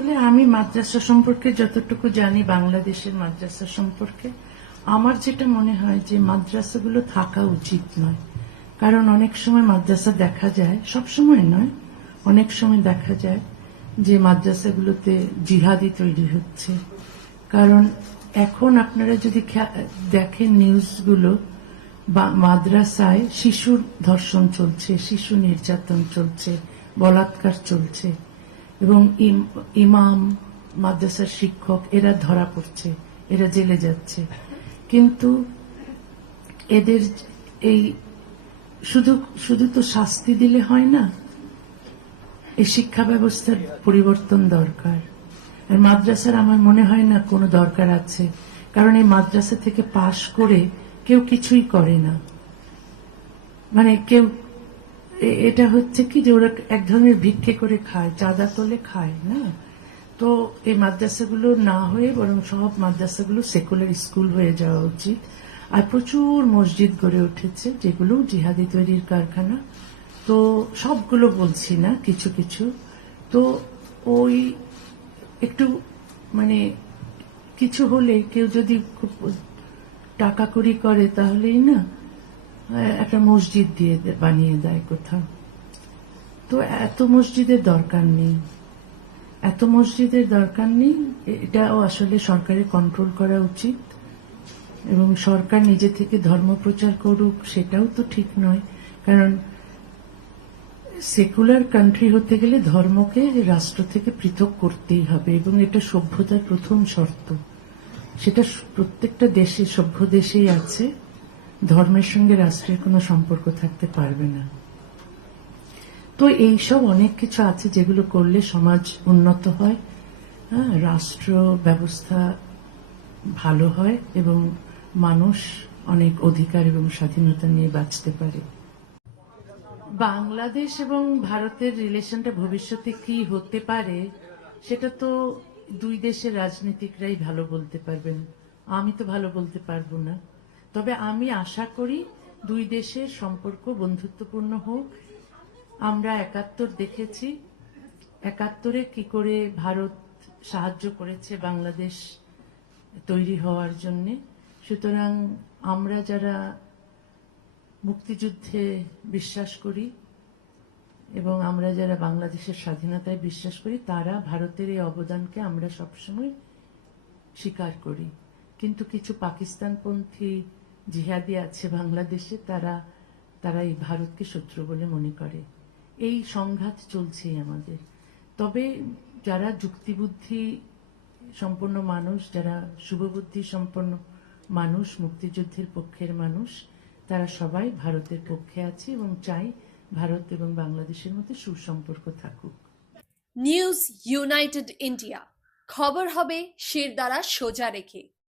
আসলে আমি মাদ্রাসা সম্পর্কে যতটুকু জানি, বাংলাদেশের মাদ্রাসা সম্পর্কে আমার যেটা মনে হয় যে মাদ্রাসাগুলো থাকা উচিত নয়। কারণ অনেক সময় মাদ্রাসা দেখা যায়, সব সময় নয়, অনেক সময় দেখা যায় যে মাদ্রাসাগুলোতে জিহাদি তৈরি হচ্ছে। কারণ এখন আপনারা যদি দেখেন নিউজগুলো, মাদ্রাসায় শিশুর ধর্ষণ চলছে, শিশু নির্যাতন চলছে, বলাৎকার চলছে, এবং ইমাম, মাদ্রাসার শিক্ষক এরা ধরা পড়ছে, এরা জেলে যাচ্ছে। কিন্তু এদের এই শুধু শুধু তো শাস্তি দিলে হয় না, এই শিক্ষা ব্যবস্থার পরিবর্তন দরকার। আর মাদ্রাসার আমার মনে হয় না কোনো দরকার আছে, কারণ এই মাদ্রাসা থেকে পাশ করে কেউ কিছুই করে না। মানে কেউ, এটা হচ্ছে কি যে ওরা এক ধরনের ভিক্ষে করে খায়, চাঁদা তোলে খায় না। তো এই মাদ্রাসাগুলো না হয়ে বরং সব মাদ্রাসাগুলো সেকুলার স্কুল হয়ে যাওয়া উচিত। আর প্রচুর মসজিদ গড়ে উঠেছে যেগুলো জিহাদি তৈরির কারখানা। তো সবগুলো বলছি না, কিছু কিছু। তো ওই একটু মানে কিছু হলে কেউ যদি খুব টাকা কড়ি করে তাহলেই না একটা মসজিদ দিয়ে বানিয়ে দেয় কোথাও। তো এত মসজিদের দরকার নেই, এত মসজিদের দরকার নেই। এটাও আসলে সরকারের কন্ট্রোল করা উচিত, এবং সরকার নিজে থেকে ধর্ম প্রচার করুক সেটাও তো ঠিক নয়। কারণ সেকুলার কান্ট্রি হতে গেলে ধর্মকে রাষ্ট্র থেকে পৃথক করতেই হবে, এবং এটা সভ্যতার প্রথম শর্ত। সেটা প্রত্যেকটা দেশে, সভ্য দেশেই আছে, ধর্মের সঙ্গে রাষ্ট্রের কোনো সম্পর্ক থাকতে পারবে না। তো এইসব অনেক কিছু আছে যেগুলো করলে সমাজ উন্নত হয়, রাষ্ট্র ব্যবস্থা ভালো হয়, এবং মানুষ অনেক অধিকার এবং স্বাধীনতা নিয়ে বাঁচতে পারে। বাংলাদেশ এবং ভারতের রিলেশনটা ভবিষ্যতে কি হতে পারে সেটা তো দুই দেশের রাজনীতিকরাই ভালো বলতে পারবেন, আমি তো ভালো বলতে পারবো না। তবে আমি আশা করি দুই দেশের সম্পর্ক বন্ধুত্বপূর্ণ হোক। আমরা ৭১ দেখেছি, ৭১-এ কি করে ভারত সাহায্য করেছে বাংলাদেশ তৈরি হওয়ার জন্য। সুতরাং আমরা যারা মুক্তিযুদ্ধে বিশ্বাস করি এবং আমরা যারা বাংলাদেশের স্বাধীনতায় বিশ্বাস করি, তারা ভারতের এই অবদানকে আমরা সবসময় স্বীকার করি। কিন্তু কিছু পাকিস্তানপন্থী জিহাদি আছে বাংলাদেশে, তারা এই ভারতকে শত্রু বলে মনে করে। এই সংঘাত চলছেই আমাদের। তবে যারা যুক্তিবুদ্ধি সম্পন্ন মানুষ, যারা শুভবুদ্ধি সম্পন্ন মানুষ, মুক্তিযুদ্ধের পক্ষের মানুষ, তারা সবাই ভারতের পক্ষে আছে এবং চাই ভারত এবং বাংলাদেশের মধ্যে সুসম্পর্ক থাকুক। নিউজ ইউনাইটেড ইন্ডিয়া, খবর হবে শিরদাঁড়া সোজা রেখে।